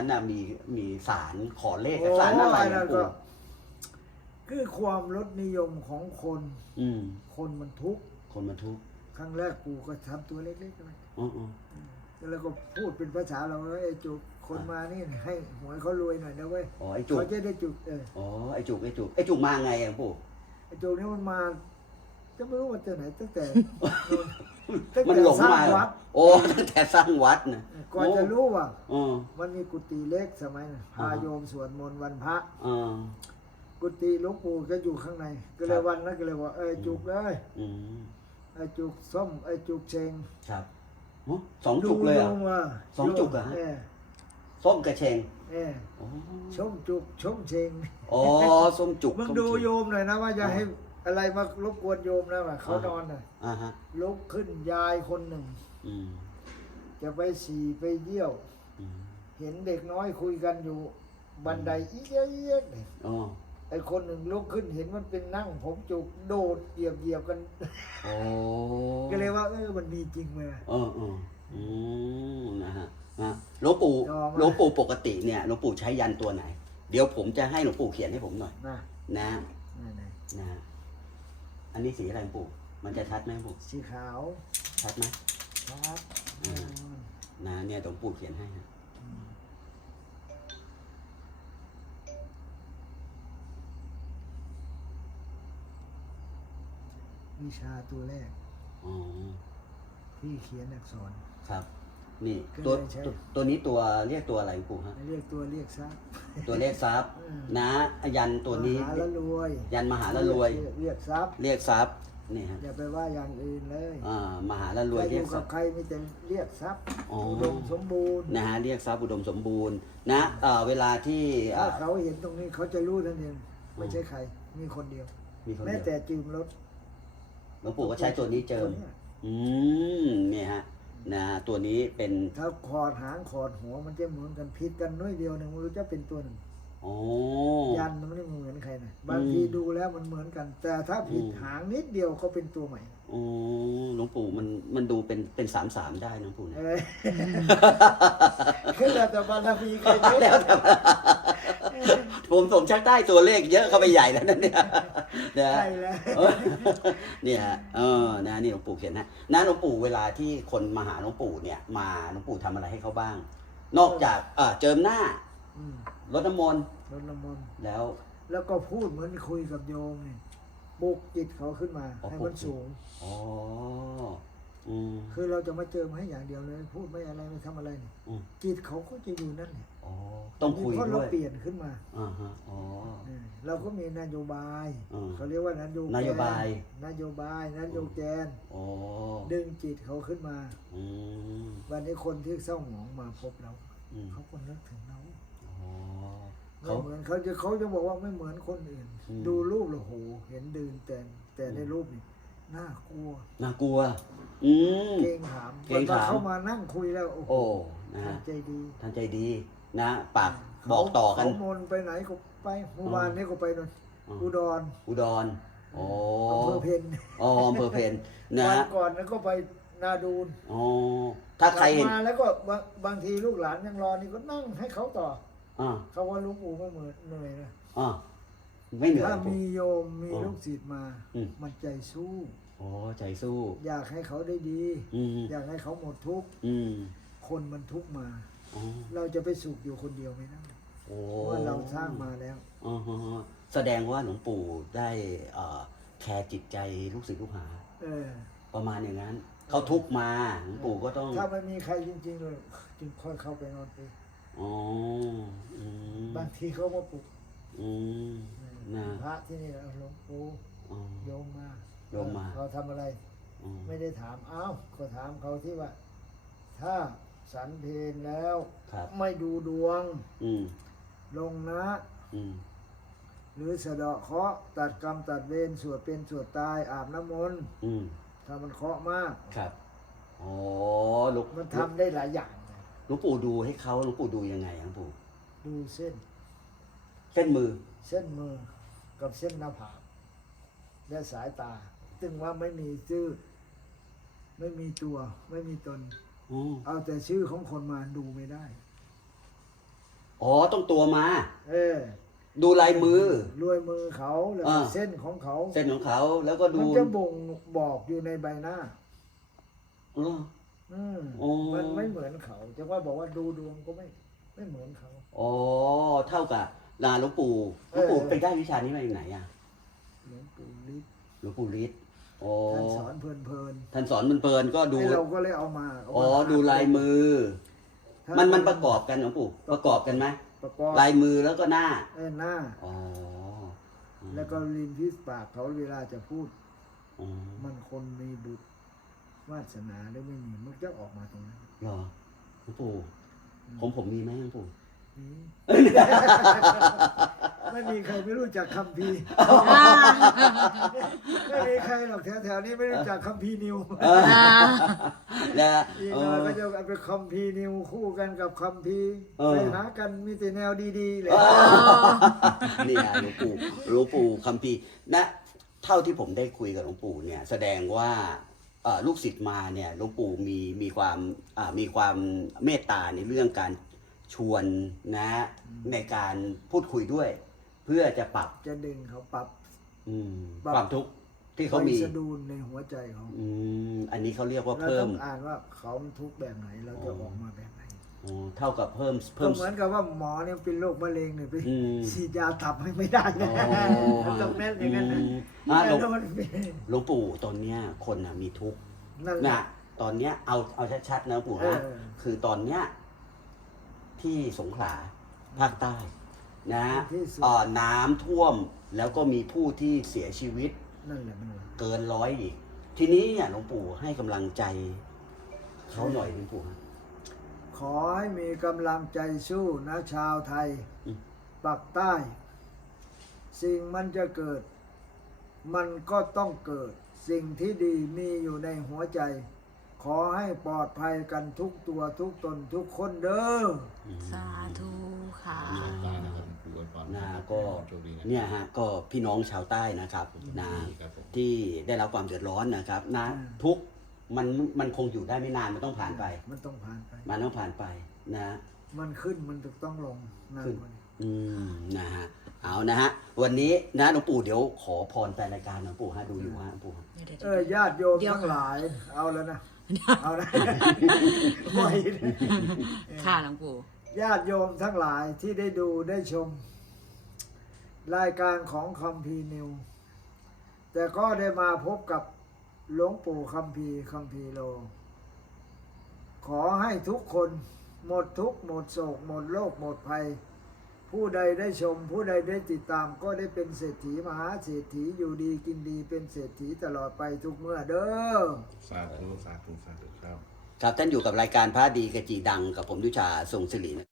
นั้นน่ะมีมีสารขอเลขสารอะไรหลวงปู่คือความลดนิยมของคน อืม คนมันทุกข์คนมาทุกข์ครั้งแรกปู่ก็ทำตัวเล็กๆเลยอ๋ออ๋อแล้วก็พูดเป็นภาษาเราว่าไอ้จุกคนมานี่ให้หวยเขารวยหน่อยนะเว้ยอ๋อไอ้จุกเขาจะได้จุกเอออ๋อไอ้จุกไอ้จุกไอ้จุกมาไงอะหลวงปู่ไอ้จุกนี่มันมา จะไม่รู้ว่าจากไหนตั้งแต่ ตั้งมันแต่หลงสร้างมาเหรอวัดโอ้ตั้งแต่สร้างวัดนะก่อนจะรู้ว่าอ๋อมันมีกุฏิเล็กสมัยนั้นพาอ่าฮะโยมสวดมนต์วันพระอ๋อกุฏิหลวงปู่ก็อยู่ข้างใน ก็เลครัยบ วันนั้นก็เลยว่าเอ้ยจุกเอ้ยอืมไอ้จุกส้มไอ้จุกเชงครับโอ้สองจุกเลยเหรโยอะมว่าสองจุกเหรอฮะ เออส้มกระเชงเอออ๋อชมจุกชมเชง อ๋อส้มจุกมึงส้ดูจุกโยมหน่อยนะว่าอย่าให้ อะไรมารบกวนโยมนะว่าเขาอ่านอนน่ะอ่าฮะลุกขึ้นยายคนหนึ่ง อืมจะไปฉี่ไปเยี่ยว อืมเห็นเด็กน้อยคุยกันอยู่ บันไดอีเอี้ยกเนี่ยอ๋อไอ้คนหนึ่งลุกขึ้นเห็นมันเป็นนั่ง ผมจุกโดดเหยียบเหยียบกัน โอ้ก็เลยว่าเออมันมีจริงเลยเออเอออืมนะฮะนะหลวงปู่ยอมอะ หลวงปู่ปกติเนี่ยหลวงปู่ใช้ยันตัวไหน เดี๋ยวผมจะให้หลวงปู่เขียนให้ผมหน่อย นะนะนั่นน่ะนะฮะ อันนี้สีอะไรหลวงปู่ มันจะชัดไหมหลวงปู่ สีขาวชัดไหมครับอืมนะเนี่ยหลวงปู่เขียนให้ฮะวิชาตัวแรกอ๋อที่เขียนอักษรครับ นี่ก็ตัวเลยใช้ ตัวตัวนี้ตัวเรียกตัวอะไรหลวงปู่ฮะ เรียกตัวเรียกซะตัวเลขทรัพย์อืม นะยันตัวนี้ มหาละรวยยันมหาละรวยเรีกเรียกทรัพย์เรียกทรัพย์นี่ฮะอย่าไปว่าอย่างอื่นเลยอ่ามหาละรวยใครอเรียกยู่ทรักัพบย์ ใครมีแต่เรียกทรัพย์อ๋ออุอุ ดมสมบูรณ์นะฮะเรียกทรัพย์อุดมสมบูรณ์นะเอ่อเวลาที่ถ้าอ่าเขาเห็นตรงนี้เขาจะรู้ทันทีไม่ใช่ใครมีคนเดียว มีคนแม้เดียวแต่จืมรถหลวงปู่ก็ใช้ตัวนี้เจิมตัวนี้ยอืมเนี่ยฮะ นะตัวนี้เป็นถ้าขอดหางขอดหัวมันจะเหมือนกันผิดกันน้อยเดียวหนึ่งมันรู้จะเป็นตัวหนึ่งโอ้ยันมันไม่เหมือนใครนะบางทีดูแล้วมันเหมือนกัน แต่ถ้าผิดอืมหางนิดเดียวก็เป็นตัวใหม่โอ้หลวงปู่มันมันดูเป็นเป็นสามสามได้นะหลวงปู่นะเอ้ยขึ้นแล้วแต่บารมีใครเยแล้วอะแต่ว่า ผมผมชักได้ตัวเลขเยอะเข้าไปใหญ่แล้วนะเนี่ยนะใช่แล้วเออเนี่ยฮะเออนะนี่หลวงปู่เขียนนะนะหลวงปู่เวลาที่คนมาหาหลวงปู่เนี่ย มาหลวงปู่ทำอะไรให้เขาบ้าง นอกจากเออเจิมหน้าอืมรดน้ำมนต์รดน้ำมนต์แล้ว แล้วก็พูดเหมือนคุยกับโยมนี่ปลุกจิตเขาขึ้นมาอ๋อให้ปลุมันกจิตสูงอ๋อ อืมคือเราจะมาเจิมให้อย่างเดียวเลย พูดไม่อะไรไม่ทำอะไรนี่อืมจิตเขาก็จะอยู่นั่นแหละอ๋อต้องคุยเพราะด้เราวยเปลี่ยนขึ้นมาอ่าฮะอ๋อ เออเราก็มีนโยบายอืมเขาเรียกว่านโยนโยบาย นโยบายนโยแกน อ๋อดึงจิตเขาขึ้นมา อืมวันนี้คนที่เศร้าหมองมาพบเราอืมเขาก็นึกถึงเราอ๋อไม่เขา เหมือนเขาจะเขาจะบอกว่าไม่เหมือนคนอื่น อืมดูรูปแล้วโหเห็นดืนแต่แต่ในรูปนี่ น่ากลัวน่ากลัว อืม เกรงถามเกรงถามพอเข้ามานั่งคุยแล้ว โอ้โหโอ้นะท่าฮะนใจดีท่านใจดีนะปากบอกต่อกัน เขามนไปไหนก็ไปเมื่อวานนี้ก็ไปนนอ๋ออุดรอุดรโอ้อำเภอเพนอ๋ออำเภอเพนนะวันฮะก่อนนั้นก็ไปนาดูนอ๋อถ้าใครเห็นกลับมาแล้วก็บางบางทีลูกหลานยังรอนี่ก็นั่งให้เขาต่อ อ่าเขาว่าหลุงปู่ไม่เหมือนเหนื่อยนะ อ่า ไม่เหนื่อยถ้าหลวงปู่มีโยมมีอ๋อลูกศิษย์มาอืมมันใจสู้อ๋อใจสู้ อยากให้เขาได้ดีอืมอยากให้เขาหมดทุกข์อืมคนมันทุกข์มาอ๋อเราจะไปสุขอยู่คนเดียวไม่ได้โอ้เพราะว่าเราสร้างมาแล้วอ๋อฮะแสดงว่าหลวงปู่ได้เอ่อแคร์จิตใจลูกศิษย์ลูกหาเออประมาณอย่างนั้น เขาทุกข์มาหลวงปู่ก็ต้อง ถ้าไม่มีใครจริงๆเลยจึงค่อยเข้าไปนอนไปอ๋ออืมบางทีเขามาปลุกอืม นะ พระที่นี่เอาหลวงปู่อ๋อ โยมมาโยมมา เขาทำอะไร อ๋อไม่ได้ถามอ้าวก็ถามเขาที่ว่า ถ้าสันเพนแล้ว ครับ ไม่ดูดวงอืม ลงนะ อืม หรือสะเดาะเคราะห์ตัดกรรมตัดเวรสวดเป็นสวดตายอาบน้ำมนต์อืม ถ้ามันเคราะห์มาก ครับอ๋อหลูกมันทำได้หลายอย่างนะหลวงปู่ดูให้เขาหลวงปู่ดูยังไงหลวงปู่ดูเส้น เส้นมือ เส้นมือ กับเส้นหน้าผากและสายตาซึ่งว่าไม่มีชื่อ ไม่มีตัว ไม่มีตนอ๋อเอาแต่ชื่อของคนมาดูไม่ได้ อ๋อต้องตัวมา เออดูลายมือ รวยมือเขาแล้วก็อ่า เส้นของเขาเส้นของเขาแล้วก็ดูมันจะบ่งบอกอยู่ในใบหน้าเหรออืมโอ้ มันไม่เหมือนเขาจะว่าบอกว่าดูดวงก็ไม่ ไม่เหมือนเขา อ๋อเท่ากับ ลาหลวงปู่หลวงปู่เออไปได้วิชานี้มาจากไหนอะหลวงปู่ฤทธิ์หลวงปู่ฤทธิ์โอ้ท่านสอนเพลินเพลินท่านสอนมันเพลินๆก็ๆดูให้เราก็เลยเอามาเาอ๋อมาดูลายมือ ถ้ามันมันประกอบกันหลวงปู่ประกอบกันไหมประกอบลายมือแล้วก็หน้า เออหน้า อ๋ออืมแล้วก็ริมที่ปากเขาเวลาจะพูด อ๋อมันคนมีบุตรวาสนาหรือไม่มีมันจะออกมาตรงนั้น เหรอหลวงปู่ ผมผมมีไหมหลวงปู่ นี่ไม่มีใครไม่รู้จักคำพีร์ไม่มีใครหรอกแถวๆนี้ไม่รู้จักคำพีร์นิวเออนะอีกเอหน่อยอก็จะเอาไปคำพีร์นิวคู่กันกับคำพีร์เออไปหากันมีแต่แนวดีๆเลยนี่ฮะหลวงปู่หลวงปู่คัมภีร์นะเท่าที่ผมได้คุยกับหลวงปู่เนี่ย แสดงว่าเอ่อลูกศิษย์มาเนี่ยหลวงปู่มีมีความอ่ามีความเมตตาในเรื่องการ ชวนนะในการพูดคุยด้วย เพื่อจะปรับจะดึงเขาปรับ อืมปรับ ความทุกข์ที่เขามีไฟสะดูนในหัวใจเขาอืมอันนี้เขาเรียกว่าเราเพิ่ต้ม องอ่านว่าเขาทุกข์แบบไหนเราจะออกมาแบบไหนอ๋อเท่ากับเพิ่มก็เพิ่มเหมือนกับว่าหมอเนี่ยเป็นโรคมะเร็งเนี่ยไปอืมฉีดยาตับให้ไม่ได้นะอ๋อมันต้องแม่นอย่างนั้นนะอืมอะหลวง แล้วมันเป็นหลวงปู่ตอนเนี้ยคนน่ะมีทุกข์นั่นแหน่ะละตอนเนี้ยเอาเอาชัดๆนะปู่นะเออ คือตอนเนี้ย ที่สงขลาภาคใต้นะที่สุด เอ่อน้ำท่วมแล้วก็มีผู้ที่เสียชีวิตนั่นแหละนั่นแหละเกินร้อยอีก ทีนี้เนี่ยหลวงปู่ให้กำลังใจเขาหน่อยหลวงปู่ฮะ ขอให้มีกำลังใจสู้นะชาวไทยอืม ปักใต้ สิ่งมันจะเกิด มันก็ต้องเกิด สิ่งที่ดีมีอยู่ในหัวใจ ขอให้ปลอดภัยกันทุกตัวทุกตนทุกคนเด้อ สาธุค่ะได้นะครับคุณครูอวยพรนะก็โชคดีนะเนี่ยฮะก็พี่น้องชาวใต้นะครับนะครับผมที่ได้รับความเดือดร้อนนะครับนะอืม ทุกข์มันมันคงอยู่ได้ไม่นานมันต้องผ่านไป มันต้องผ่านไป มันต้องผ่านไปนะ มันขึ้นมันจะต้องลงนานขึ้นกว่านี้อืมนะฮะเอานะฮะวันนี้นะหลวงปู่เดี๋ยวขอพรแฟนรายการหลวงปู่ฮะดูอยู่ฮะหลวงปู่ฮะเออญาติโยมเดี๋ยว ทั้งหลายเอาแล้วนะ เอานะไม่นะค่ะหลวงปู่ ญาติโยมทั้งหลายที่ได้ดูได้ชม รายการของคัมภีร์นิว แต่ก็ได้มาพบกับหลวงปู่คัมภีร์คัมภีร์โล ขอให้ทุกคนหมดทุกข์หมดโศกหมดโรคหมดภัย ผู้ใดได้ชม ผู้ใดได้ติดตามก็ได้เป็นเศรษฐีมหาเศรษฐีอยู่ดีกินดีเป็นเศรษฐีตลอดไปทุกเมื่อเด้อสาธุสาธุสาธุครับ ครับท่านอยู่กับรายการพระดีกระจีดังกับผมดุชาทรงศิรินะ